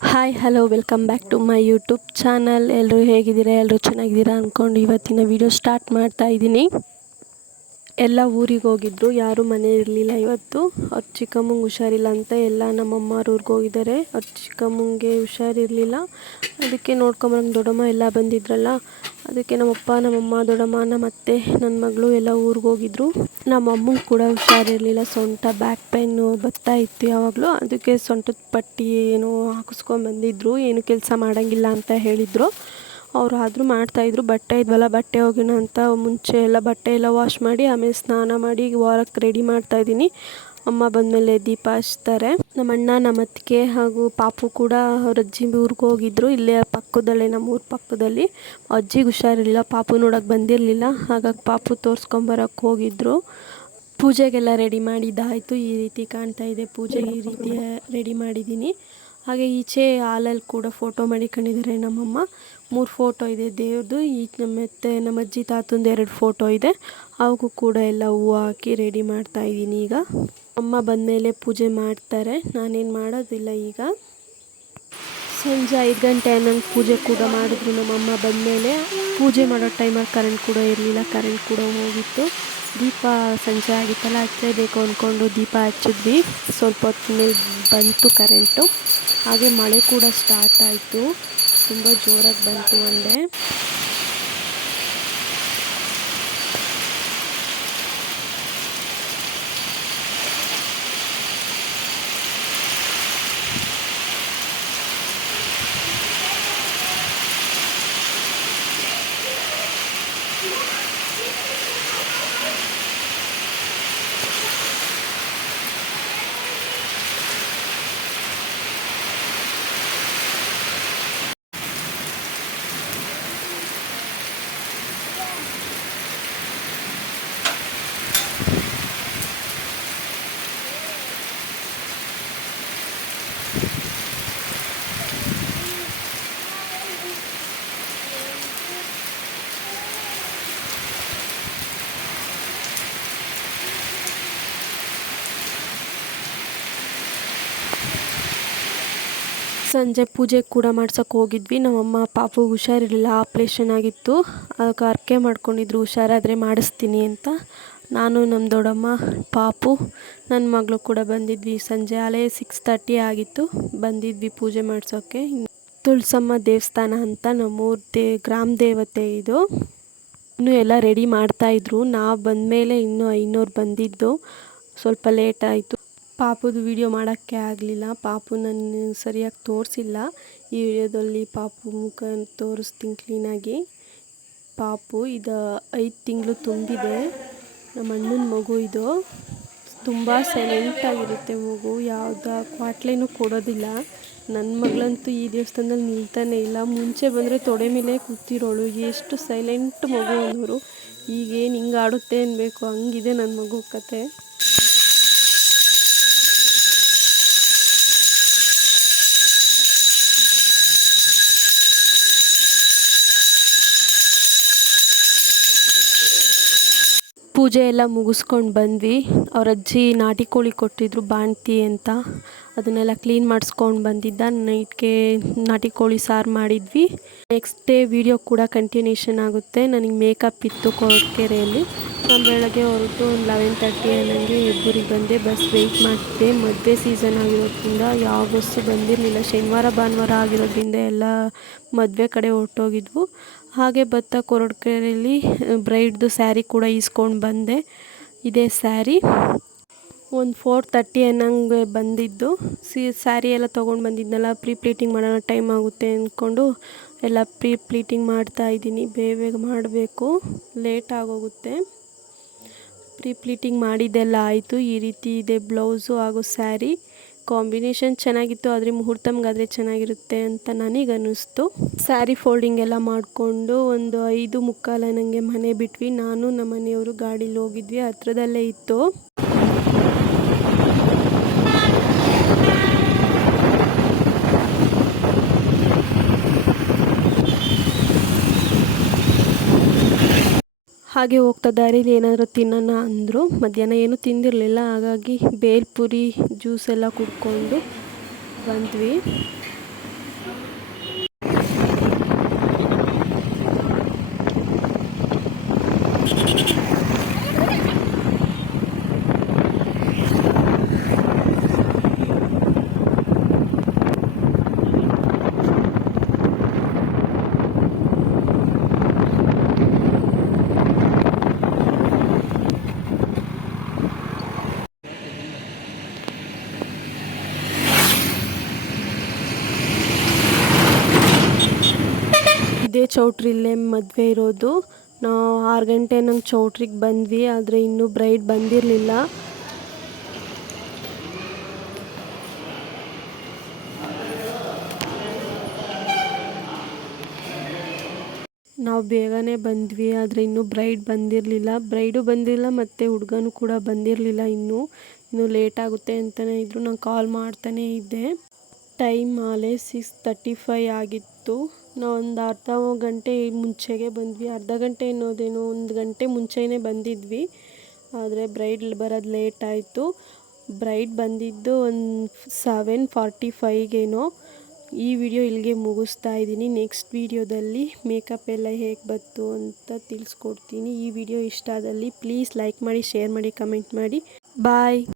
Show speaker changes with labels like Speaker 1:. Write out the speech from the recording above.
Speaker 1: Hi hello welcome back to my YouTube channel ಎಲ್ಲರೂ ಹೇಗಿದ್ದೀರಾ? ಎಲ್ಲರೂ ಚೆನ್ನಾಗಿದ್ದೀರಾ ಅಂದ್ಕೊಂಡು ಇವತ್ತಿನ ವಿಡಿಯೋ ಸ್ಟಾರ್ಟ್ ಮಾಡ್ತಾ ಇದ್ದೀನಿ. ಎಲ್ಲ ಊರಿಗೆ ಹೋಗಿದ್ರು ಯಾರೂ ಮನೆ ಇರಲಿಲ್ಲ ಇವತ್ತು. ಅವ್ರ ಚಿಕ್ಕಮ್ಮಂಗೆ ಹುಷಾರಿಲ್ಲ ಅಂತ ಎಲ್ಲ ನಮ್ಮಮ್ಮವ್ರ ಊರಿಗೆ ಹೋಗಿದ್ದಾರೆ. ಅವ್ರ ಚಿಕ್ಕಮ್ಮಂಗೆ ಹುಷಾರಿರಲಿಲ್ಲ. ಅದಕ್ಕೆ ನೋಡ್ಕೊಂಬರಂಗೆ ದೊಡ್ಡಮ್ಮ ಎಲ್ಲ ಬಂದಿದ್ರಲ್ಲ ಅದಕ್ಕೆ ನಮ್ಮಪ್ಪ, ನಮ್ಮಮ್ಮ, ದೊಡ್ಡಮ್ಮ ನಮ್ಮ ಅತ್ತೆ ನನ್ನ ಮಗಳು ಎಲ್ಲ ಊರಿಗೆ ಹೋಗಿದ್ರು. ನಮ್ಮ ಅಮ್ಮಂಗೆ ಕೂಡ ಹುಷಾರಿರಲಿಲ್ಲ. ಸೊಂಟ, ಬ್ಯಾಕ್ ಪೈನು ಬರ್ತಾ ಇತ್ತು ಯಾವಾಗಲೂ. ಅದಕ್ಕೆ ಸೊಂಟದ ಪಟ್ಟಿ ಏನು ಹಾಕಿಸ್ಕೊಂಡು ಬಂದಿದ್ರು. ಏನು ಕೆಲಸ ಮಾಡೋಂಗಿಲ್ಲ ಅಂತ ಹೇಳಿದರು. ಅವರು ಆದರೂ ಮಾಡ್ತಾಯಿದ್ರು ಬಟ್ಟೆ ಇದ್ವಲ್ಲ, ಬಟ್ಟೆ ಹೋಗೋಣ ಅಂತ ಮುಂಚೆ ಎಲ್ಲ ಬಟ್ಟೆ ಎಲ್ಲ ವಾಶ್ ಮಾಡಿ, ಆಮೇಲೆ ಸ್ನಾನ ಮಾಡಿ ವಾರಕ್ಕೆ ರೆಡಿ ಮಾಡ್ತಾಯಿದ್ದೀನಿ ಅಮ್ಮ ಬಂದಮೇಲೆ ದೀಪ ಹಚ್ತಾರೆ. ನಮ್ಮ ಅಣ್ಣ, ನಮ್ಮ ಅತ್ತಿಗೆ ಹಾಗೂ ಪಾಪು ಕೂಡ ಅವ್ರ ಅಜ್ಜಿ ಊರಿಗೆ ಹೋಗಿದ್ರು. ಇಲ್ಲೇ ಪಕ್ಕದಲ್ಲೇ ನಮ್ಮ ಊರ ಪಕ್ಕದಲ್ಲಿ. ಅಜ್ಜಿಗೆ ಹುಷಾರಿಲ್ಲ ಪಾಪು ನೋಡೋಕೆ ಬಂದಿರಲಿಲ್ಲ. ಹಾಗಾಗಿ ಪಾಪು ತೋರಿಸ್ಕೊಂಬರೋಕೆ ಹೋಗಿದ್ರು. ಪೂಜೆಗೆಲ್ಲ ರೆಡಿ ಮಾಡಿದ್ದಾಯಿತು. ಈ ರೀತಿ ಕಾಣ್ತಾ ಇದೆ. ಪೂಜೆ ಈ ರೀತಿ ರೆಡಿ ಮಾಡಿದ್ದೀನಿ. ಹಾಗೆ ಈಚೆ ಹಾಲಲ್ಲಿ ಕೂಡ ಫೋಟೋ ಮಾಡಿಕೊಂಡಿದ್ದಾರೆ ನಮ್ಮಮ್ಮ. ಮೂರು ಫೋಟೋ ಇದೆ ದೇವ್ರದ್ದು ಈ ಮತ್ತು ನಮ್ಮ ಅಜ್ಜಿ ತಾತಂದು ಎರಡು ಫೋಟೋ ಇದೆ. ಅವಕ್ಕೂ ಕೂಡ ಎಲ್ಲ ಹೂವು ಹಾಕಿ ರೆಡಿ ಮಾಡ್ತಾ ಇದ್ದೀನಿ ಈಗ. ಅಮ್ಮ ಬಂದಮೇಲೆ ಪೂಜೆ ಮಾಡ್ತಾರೆ. ನಾನೇನು ಮಾಡೋದಿಲ್ಲ ಈಗ. ಸಂಜೆ ಐದು ಗಂಟೆ ಅನ್ನಂಗೆ ಪೂಜೆ ಕೂಡ ಮಾಡಿದ್ರು ನಮ್ಮಮ್ಮ ಬಂದಮೇಲೆ. ಪೂಜೆ ಮಾಡೋ ಟೈಮಲ್ಲಿ ಕರೆಂಟ್ ಕೂಡ ಇರಲಿಲ್ಲ ಕರೆಂಟ್ ಕೂಡ ಹೋಗಿತ್ತು. ದೀಪ ಸಂಜೆ ಆಗಿತ್ತಲ್ಲ ಹಚ್ಚಬೇಕು ಅಂದ್ಕೊಂಡು ದೀಪ ಹಚ್ಚಿದ್ವಿ. ಸ್ವಲ್ಪ ಹೊತ್ತು ಮೇಲೆ ಬಂತು ಕರೆಂಟು ಹಾಗೆ ಮಳೆ ಕೂಡ ಸ್ಟಾರ್ಟ್ ಆಯಿತು. ತುಂಬ ಜೋರಾಗಿ ಬಂತು ಒಂದೇ ಸಂಜೆ ಪೂಜೆ ಕೂಡ ಮಾಡ್ಸೋಕೆ ಹೋಗಿದ್ವಿ. ನಮ್ಮಮ್ಮ ಪಾಪು ಹುಷಾರಿರಲಿಲ್ಲ ಆಪ್ರೇಷನ್ ಆಗಿತ್ತು. ಅದಕ್ಕೆ ಅರ್ಕೆ ಮಾಡ್ಕೊಂಡಿದ್ರು, ಹುಷಾರಾದರೆ ಮಾಡಿಸ್ತೀನಿ ಅಂತ. ನಾನು ನಮ್ಮ ದೊಡ್ಡಮ್ಮ, ಪಾಪು ನನ್ನ ಮಗಳು ಕೂಡ ಬಂದಿದ್ವಿ. ಸಂಜೆ ಅಲೆ ಸಿಕ್ಸ್ ತರ್ಟಿ ಆಗಿತ್ತು. ಬಂದಿದ್ವಿ ಪೂಜೆ ಮಾಡಿಸೋಕ್ಕೆ ತುಳಸಮ್ಮ ದೇವಸ್ಥಾನ ಅಂತ ನಮ್ಮೂರ ದೇ, ಗ್ರಾಮ ದೇವತೆ ಇದು. ಇನ್ನೂ ಎಲ್ಲ ರೆಡಿ ಮಾಡ್ತಾಯಿದ್ರು ನಾವು ಬಂದಮೇಲೆ ಇನ್ನೂ ಐನೂರು ಬಂದಿದ್ದು. ಸ್ವಲ್ಪ ಲೇಟ್ ಆಯಿತು. ಪಾಪುದು ವಿಡಿಯೋ ಮಾಡೋಕ್ಕೆ ಆಗಲಿಲ್ಲ. ಪಾಪು ನನ್ನ ಸರಿಯಾಗಿ ತೋರಿಸಿಲ್ಲ. ಈ ವಿಡಿಯೋದಲ್ಲಿ ಪಾಪು ಮುಖ ತೋರಿಸ್ತೀನಿ ಕ್ಲೀನಾಗಿ ಪಾಪು ಇದು ಐದು ತಿಂಗಳು ತುಂಬಿದೆ. ನಮ್ಮ ಅಣ್ಣನ ಮಗು ಇದು. ತುಂಬ ಸೈಲೆಂಟಾಗಿರುತ್ತೆ ಮಗು. ಯಾವುದೇ ಕ್ವಾಟ್ಲೇನೂ ಕೊಡೋದಿಲ್ಲ. ನನ್ನ ಮಗಳಂತೂ ಈ ದೇವಸ್ಥಾನದಲ್ಲಿ ನಿಲ್ತಾನೇ ಇಲ್ಲ. ಮುಂಚೆ ಬಂದರೆ ತೊಡೆ ಮೇಲೆ ಕೂತಿರೋಳು. ಎಷ್ಟು ಸೈಲೆಂಟ್ ಮಗು ಅನ್ನೋರು ಈಗೇನು ಹಿಂಗೆ ಆಡುತ್ತೆ ಅನ್ನಬೇಕು ಹಂಗಿದೆ ನನ್ನ ಮಗು ಕತೆ. ಪೂಜೆ ಎಲ್ಲ ಮುಗಿಸ್ಕೊಂಡು ಬಂದ್ವಿ. ಅವ್ರ ಅಜ್ಜಿ ನಾಟಿ ಕೋಳಿ ಕೊಟ್ಟಿದ್ರು ಬಾಣ್ತಿ ಅಂತ. ಅದನ್ನೆಲ್ಲ ಕ್ಲೀನ್ ಮಾಡಿಸ್ಕೊಂಡು ಬಂದಿದ್ದ. ನೈಟ್ಗೆ ನಾಟಿ ಕೋಳಿ ಸಾರು ಮಾಡಿದ್ವಿ. ನೆಕ್ಸ್ಟ್ ಡೇ ವಿಡಿಯೋ ಕೂಡ ಕಂಟಿನ್ಯೂಷನ್ ಆಗುತ್ತೆ. ನನಗೆ ಮೇಕಪ್ ಇತ್ತು ಕೊರಕೆರೆಯಲ್ಲಿ. ನಾನು ಬೆಳಗ್ಗೆ ಹೊರಟು ಒಂದು ಲೆವೆನ್ ತರ್ಟಿ ನನಗೆ ಇಬ್ಬರಿಗೆ ಬಂದೆ. ಬಸ್ ವೆಯ್ಟ್ ಮಾಡ್ತಿದ್ದೆ. ಮದುವೆ ಸೀಸನ್ ಆಗಿರೋದ್ರಿಂದ ಯಾವ ಬಸ್ಸು ಬಂದಿರಲಿಲ್ಲ. ಶನಿವಾರ ಭಾನುವಾರ ಆಗಿರೋದ್ರಿಂದ ಎಲ್ಲ ಮದುವೆ ಕಡೆ ಹೊರಟೋಗಿದ್ವು. ಹಾಗೆ ಭತ್ತ ಕೊರಟಗೆರೆಯಲ್ಲಿ ಬ್ರೈಡ್ದು ಸ್ಯಾರಿ ಕೂಡ ಈಸ್ಕೊಂಡು ಬಂದೆ. ಇದೇ ಸ್ಯಾರಿ. ಒಂದು ಫೋರ್ ತರ್ಟಿ ಅನ್ನಂಗೆ ಬಂದಿದ್ದು. ಸಿ, ಸ್ಯಾರಿ ಎಲ್ಲ ತೊಗೊಂಡು ಬಂದಿದ್ನಲ್ಲ ಪ್ರೀ ಪ್ಲೀಟಿಂಗ್ ಮಾಡೋಣ ಟೈಮ್ ಆಗುತ್ತೆ ಅಂದ್ಕೊಂಡು ಎಲ್ಲ ಪ್ರೀ ಪ್ಲೀಟಿಂಗ್ ಮಾಡ್ತಾ ಇದ್ದೀನಿ. ಬೇಗ ಬೇಗ ಮಾಡಬೇಕು. ಲೇಟ್ ಆಗೋಗುತ್ತೆ. ಪ್ರೀ ಪ್ಲೀಟಿಂಗ್ ಮಾಡಿದ್ದೆಲ್ಲ ಆಯಿತು. ಈ ರೀತಿ ಇದೆ ಬ್ಲೌಸು ಹಾಗೂ ಸ್ಯಾರಿ. ಕಾಂಬಿನೇಷನ್ ಚೆನ್ನಾಗಿತ್ತು, ಆದರೆ ಮುಹೂರ್ತಮ್ಗಾದರೆ ಚೆನ್ನಾಗಿರುತ್ತೆ ಅಂತ ನನಗೆ ಅನ್ನಿಸ್ತು. ಸ್ಯಾರಿ ಫೋಲ್ಡಿಂಗ್ ಎಲ್ಲ ಮಾಡಿಕೊಂಡು ಒಂದು ಐದು ಮುಕ್ಕಾಲ ನನಗೆ ಮನೆ ಬಿಟ್ವಿ. ನಾನು ನಮ್ಮ ಮನೆಯವರು ಗಾಡೀಲಿ ಹೋಗಿದ್ವಿ, ಹತ್ರದಲ್ಲೇ ಇತ್ತು. ಹಾಗೆ ಹೋಗ್ತಾ ದಾರಿಲಿ ಏನಾದರೂ ತಿನ್ನೋಣ ಅಂದರು, ಮಧ್ಯಾಹ್ನ ಏನೂ ತಿಂದಿರಲಿಲ್ಲ. ಹಾಗಾಗಿ ಬೇಲ್ಪುರಿ, ಜ್ಯೂಸ್ ಎಲ್ಲ ಕುಡ್ಕೊಂಡು ಬಂದ್ವಿ. ಇದೇ ಚೌಟ್ರಿಲ್ಲೇ ಮದುವೆ ಇರೋದು. ನಾವು ಆರು ಗಂಟೆ ನಂಗೆ ಚೌಟ್ರಿಗೆ ಬಂದ್ವಿ, ಆದರೆ ಇನ್ನೂ ಬ್ರೈಡ್ ಬಂದಿರಲಿಲ್ಲ. ನಾವು ಬೇಗನೆ ಬಂದ್ವಿ, ಆದರೆ ಇನ್ನೂ ಬ್ರೈಡ್ ಬಂದಿರಲಿಲ್ಲ. ಬ್ರೈಡು ಬಂದಿಲ್ಲ, ಮತ್ತು ಹುಡುಗನೂ ಕೂಡ ಬಂದಿರಲಿಲ್ಲ ಇನ್ನೂ. ಇನ್ನೂ ಲೇಟ್ ಆಗುತ್ತೆ ಅಂತಲೇ ಇದ್ದರು ನಾನು ಕಾಲ್ ಮಾಡ್ತಾನೇ ಇದ್ದೆ. ಟೈಮ್ ಆಲೆ ಸಿಕ್ಸ್ ತರ್ಟಿ ಫೈ ಆಗಿತ್ತು. ನಾವೊಂದು ಅರ್ಧ ಗಂಟೆ ಮುಂಚೆಗೆ ಬಂದ್ವಿ. ಅರ್ಧ ಗಂಟೆ ಅನ್ನೋದೇನು ಒಂದು ಗಂಟೆ ಮುಂಚೆನೇ ಬಂದಿದ್ವಿ. ಆದರೆ ಬ್ರೈಡ್ ಬರೋದು ಲೇಟ್ ಆಯಿತು. ಬ್ರೈಡ್ ಬಂದಿದ್ದು ಒಂದು ಸೆವೆನ್ ಫಾರ್ಟಿ ಫೈಗೇನೋ. ಈ ವಿಡಿಯೋ ಇಲ್ಲಿಗೆ ಮುಗಿಸ್ತಾ ಇದ್ದೀನಿ. ನೆಕ್ಸ್ಟ್ ವಿಡಿಯೋದಲ್ಲಿ ಮೇಕಪ್ ಎಲ್ಲ ಹೇಗೆ ಬಂತು ಅಂತ ತಿಳಿಸ್ಕೊಡ್ತೀನಿ. ಈ ವಿಡಿಯೋ ಇಷ್ಟ ಆದಲ್ಲಿ ಪ್ಲೀಸ್ ಲೈಕ್ ಮಾಡಿ, ಶೇರ್ ಮಾಡಿ, ಕಮೆಂಟ್ ಮಾಡಿ. ಬಾಯ್.